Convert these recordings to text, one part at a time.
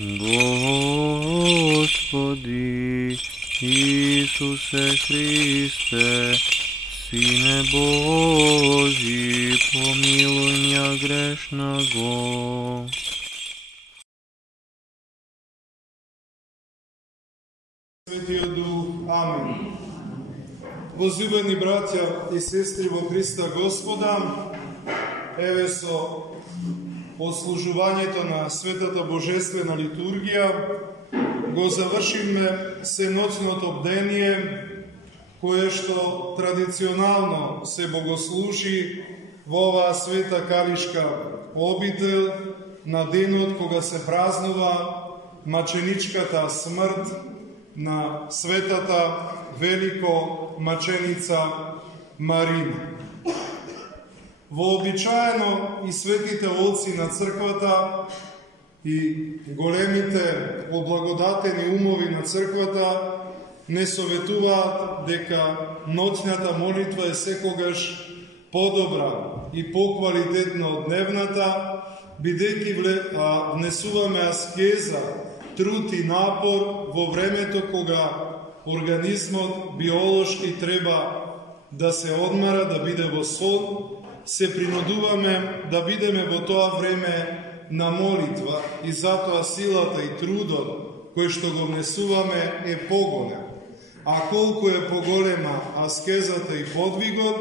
Господи Исусе Христе, Сине Божий, помилуй меня грешного. Svetio Duh, Amen. Возлюбени братја и сестри во Христа Господа, еве со послужувањето на Светата Божествена литургија го завршиме сеноќното бдение, кое што традиционално се богослужи во оваа света калишка обител на денот кога се празнува маченичката смрт на светата велико маченица Марина. Вообичаено и светите отци на црквата и големите облагодатени умови на црквата не советуваат дека ноќната молитва е секогаш подобра и поквалитетна од дневната, бидејќи внесуваме аскеза, труд и напор во времето кога организмот биолошки треба да се одмара, да биде во сон, се принудуваме да бидеме во тоа време на молитва и затоа силата и трудот кој што го внесуваме е поголем. А колку е поголема аскезата и подвигот,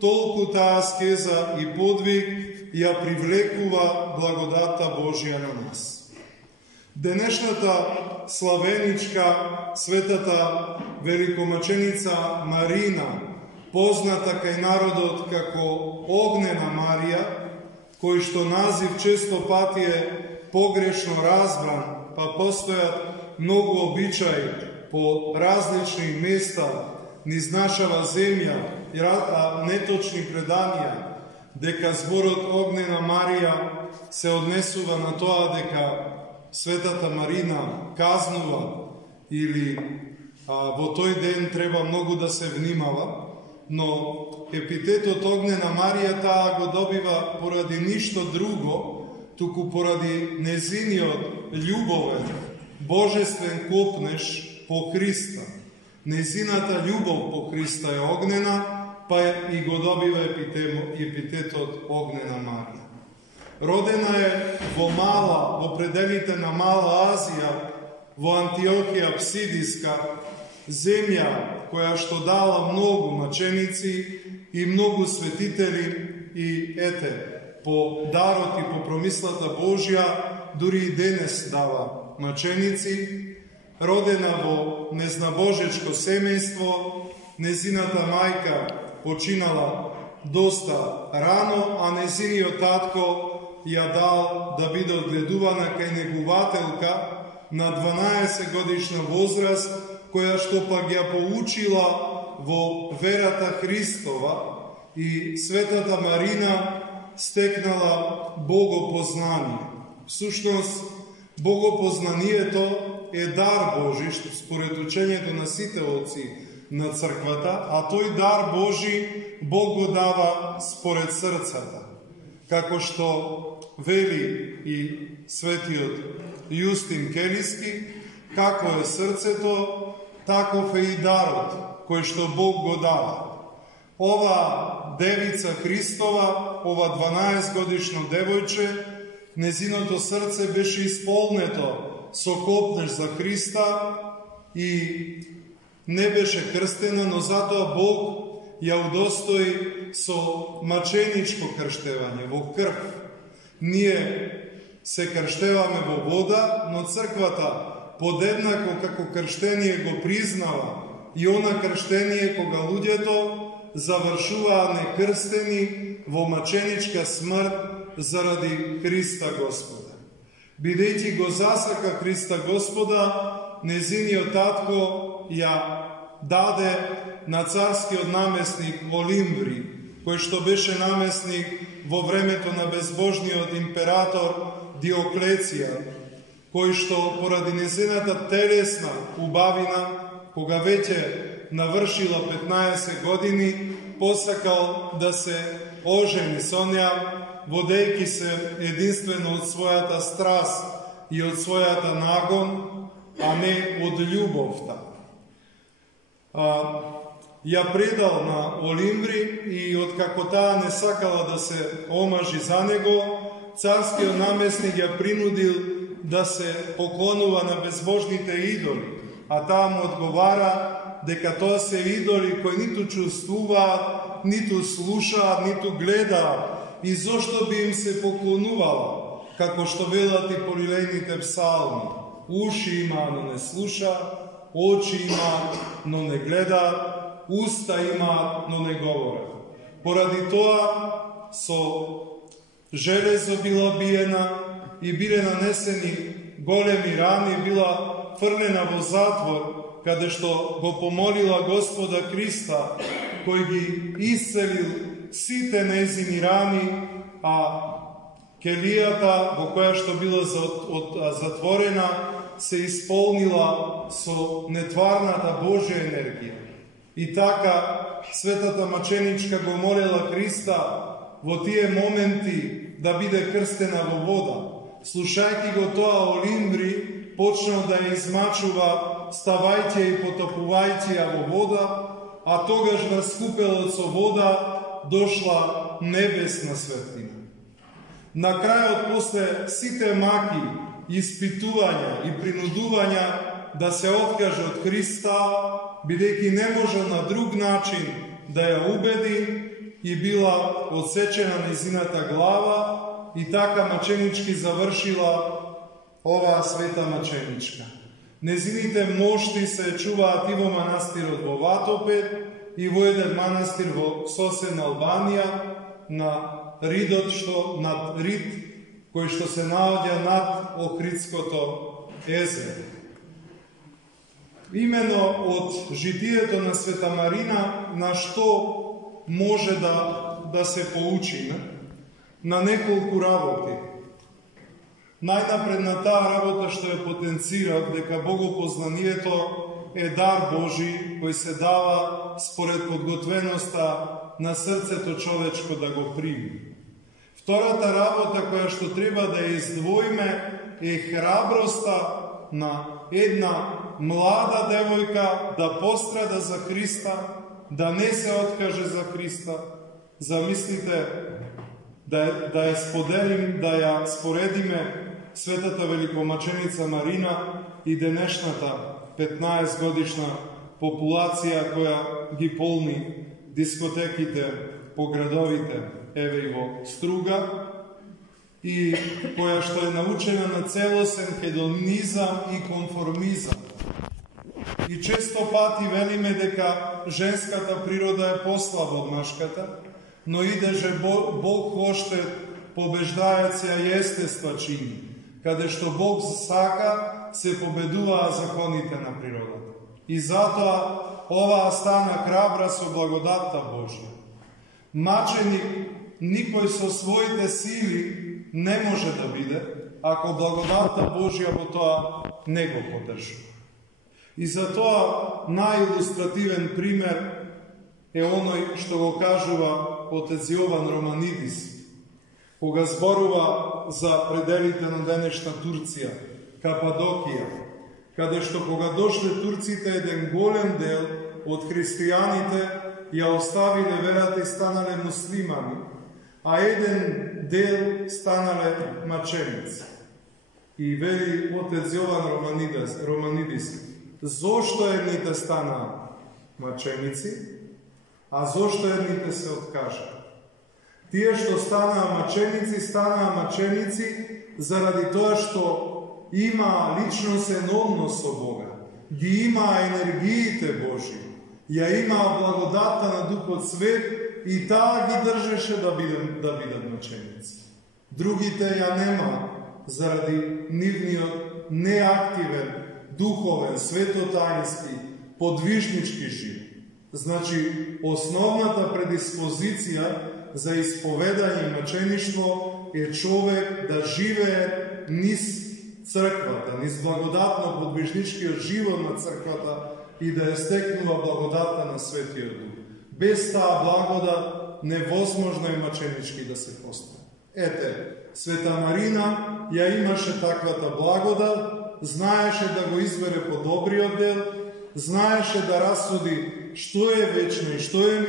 толку таа аскеза и подвиг ја привлекува благодата Божја на нас. Денешната славеничка светата великомаченица Марина, позната кај народот како Огнена Марија, кој што назив често пати е погрешно разбран, па постојат многу обичаи по различни места низ нашава земја, неточни преданија, дека зборот Огнена Марија се однесува на тоа дека Светата Марина казнува или во тој ден треба многу да се внимава, но епитетот Огнена Марија таа го добива поради ништо друго, туку поради незиниот љубовен, божествен копнеж по Христа. Незината љубов по Христа е огнена, па и го добива епитетот Огнена Марија. Родена е во пределите на Мала Азија, во Антиохија Псидиска, земја која што дала многу маченици и многу светители и по дарот и по промислата Божја, дури и денес дава маченици. Родена во незнабожечко семејство, незината мајка починала доста рано, а незиниот татко ја дал да биде одгледувана кај негувателка на 12 годишна возраст, која што пак ја поучила во верата Христова, и светата Марина стекнала богопознание. Всушност, богопознанието е дар Божи, според учењето на сите отци на црквата, а тој дар Божи Бог го дава според срцата. Како што вели и светиот Јустин Келиски, како е срцето, таков е и дарот кој што Бог го дава. Ова девица Христова, ова 12 годишно девојче, незиното срце беше исполнето со копнеж за Христа и не беше крстена, но затоа Бог ја удостои со маченичко крштевање во крв. Ние се крштеваме во вода, но црквата подеднако како крштение го признава и она крштение кога луѓето завршуваа некрстени во маченичка смрт заради Христа Господа. Бидејќи го засака Христа Господа, незиниот татко ја даде на царскиот наместник Олимври, кој што беше наместник во времето на безбожниот император Диоклецијан, кој што поради незината телесна убавина, кога веќе навршила 15 години, посакал да се ожени со неа, водејќи се единствено од својата страст и од својата нагон, а не од љубовта. Ја предал на Олимври и откако таа не сакала да се омажи за него, царскиот намесник ја принудил да се поклонува на безбожните идоли, а таа му одговара дека тоа се идоли кои ниту чувствуваат, ниту слушаат, ниту гледаат, и зошто би им се поклонувала, како што велат и полилејните псалми. Уши има, но не слушаат, очи имаат, но не гледаат, уста имаат, но не говорат. Поради тоа со железо била биена и биле нанесени големи рани, била фрлена во затвор, каде што го помолила Господа Христа, кој ги исцелил сите незини рани, а келијата во која што била затворена се исполнила со нетварната Божја енергија. И така светата маченичка го молела Христа во тие моменти да биде крстена во вода. Слушајќи го тоа, Олимври почнал да ја измачува: ставајте и потопувајте ја во вода, а тогаш врз купелот со вода дошла небесна светлина. На крајот, после сите маки, испитувања и принудувања да се откаже од Христа, бидејќи не можел на друг начин да ја убеди, и била отсечена незината глава, и така маченички завршила оваа света маченичка. Незините мошти се чуваат и во манастирот во Ватопед, и во еден манастир во соседна Албанија, на Ридот, над Рид, кој што се наоѓа над Охридското езеро. Имено од житието на Света Марина, на што може да се поучиме? На неколку работи. Најнапред на таа работа што ја потенцирав, дека богопознанието е дар Божи кој се дава според подготвеноста на срцето човечко да го прими. Втората работа која што треба да ја издвоиме е храброста на една млада девојка да пострада за Христа, да не се откаже за Христа. Замислите да ја споделим, да ја споредиме светата великомаченица Марина и денешната 15-годишна популација која ги полни дискотеките по градовите, еве и во Струга, и која што е научена на целосен хедонизам и конформизам. И често пати велиме дека женската природа е послаба од машката, но и даже Бог оште побеждајаца естества чини. Каде што Бог сака, се победуваат законите на природата. И затоа оваа стана храбра со благодатта Божја. Маченик никој со своите сили не може да биде, ако благодатта Божја во тоа не го поддржува. И затоа најилустративен пример е оној што го кажува отец Јован Романидис, кога зборува за пределите на денешна Турција, Кападокија, каде што кога дошле турците, еден голем дел од христијаните ја оставиле верата и станале муслимани, а еден дел станале маченици. И вели отец Јован Романидис, зошто едните станаа маченици, а зошто едните се откажаа? Тие што станаа маченици заради тоа што имаа личносен однос со Бога, ги имаа енергиите Божи, ја имаа благодата на Духот Свет и таа ги држеше да бидат маченици. Другите ја нема заради нивниот неактивен, духовен, светотаински, подвижнички живот. Значи, основната предиспозиција за исповедање и мачеништво е човек да живее низ црквата, низ благодатно подвижничкиот живот на црквата и да ја стекнува благодата на Светиот Дух. Без таа благодат невозможно е маченички да се постане. Ете, Света Марина ја имаше таквата благодат, знаеше да го избере по добриот дел, знаеше да расуди што е вечно и што е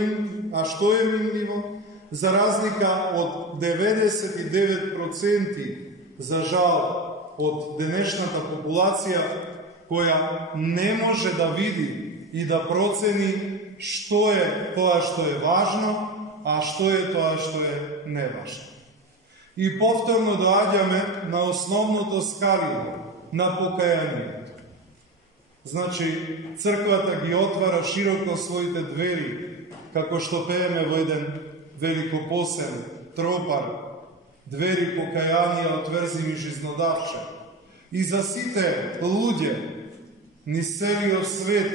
минливо, за разлика од 99% за жал од денешната популација, која не може да види и да процени што е тоа што е важно, а што е тоа што е неважно. И повторно доаѓаме на основното скалило, на покајанието. Значи, црквата ги отвара широко своите двери, како што пееме во еден великопосен тропар, двери покаянија отверзи ми жизнодавче. И за сите луѓе низ целиот свет,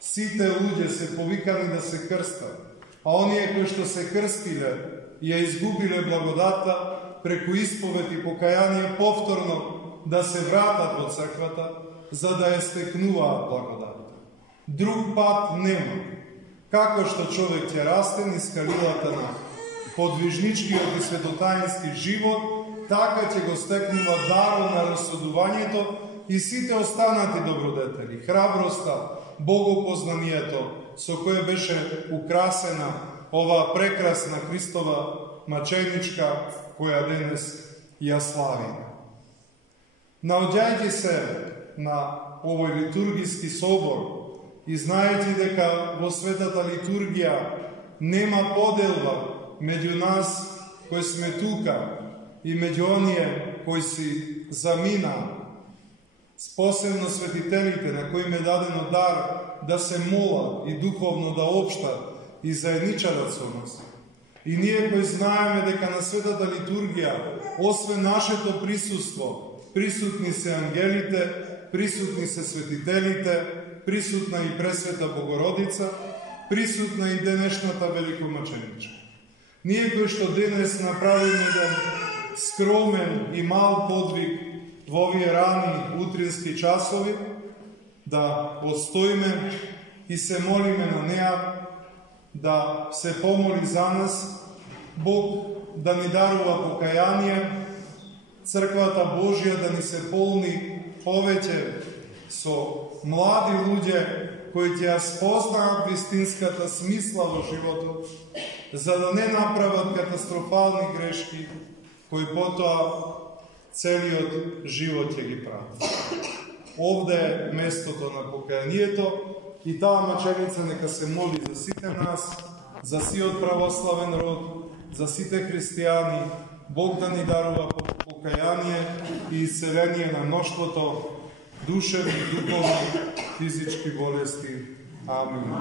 сите луѓе се повикани да се крстат, а оние кои што се крстиле и ја изгубиле благодата, преку исповед и покаяние повторно да се вратат во црквата, за да ја стекнуваат благодата. Друг пат нема. Како што човек ќе расте низ скалилата на подвижничкиот и светотаински живот, така ќе го стекнува дарот на расудувањето и сите останати добродетели, храброста, богопознанието, со кое беше украсена оваа прекрасна Христова маченичка, која денес ја славиме. Наоѓајќи се на овој литургиски собор и знаејќи дека во светата литургија нема поделба меѓу нас кои сме тука и меѓу оние кои си замина, посебно светителите на кои ме дадено дар да се молат и духовно да обштат и заедничарат со нас. И ние кои знаеме дека на светата литургија, освен нашето присуство, присутни се ангелите, присутни се светителите, присутна и Пресвета Богородица, присутна и денешната великомаченичка. Ние кои што денес направиме еден скромен и мал подвиг во овие рани утрински часови, да постоиме и се молиме на неа, да се помоли за нас, Бог да ни дарува покаяние, Црквата Божија да ни се полни повеќе со млади луѓе кои ќе ја спознаат вистинската смисла во животот, за да не направат катастрофални грешки кои потоа целиот живот ќе ги прават. Овде е местото на покаянието и таа маченица нека се моли за сите нас, за сиот православен род, за сите христијани, Бог да ни дарува покаяние и исцеление на мноштвото душевни, духовни, физички болести. Амин.